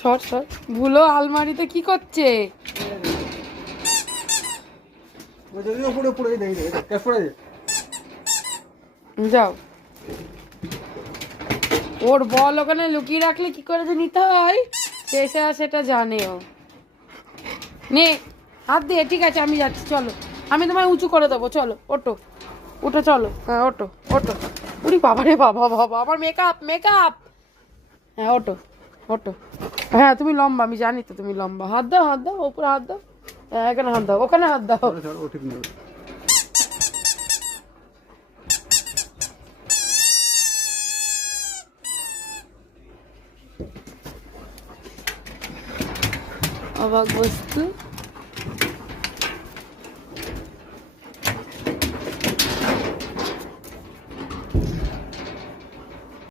সর সর। ভুলো আলমারিতে কি করছে? যাও, ওর বল ওখানে লুকিয়ে রাখলে কি করে যে নিতে হয় সেটা জানে ও। নে হাত দিয়ে, ঠিক আছে আমি যাচ্ছি, চলো আমি তোমায় উঁচু করে দেবো, চলো ওটো ওটো, চলো হ্যাঁ ওটো ওটো। উরি বাবা রে বাবা বাবা, আমার মেকআপ মেকআপ। হ্যাঁ ওটো ওটো। হ্যাঁ তুমি লম্বা, আমি জানি তো তুমি লম্বা। হাত দাও হাত দাও, ওপরে হাত দাও। হ্যাঁ এখানে হাত দাও, ওখানে হাত দাও। অবাক বস্তু।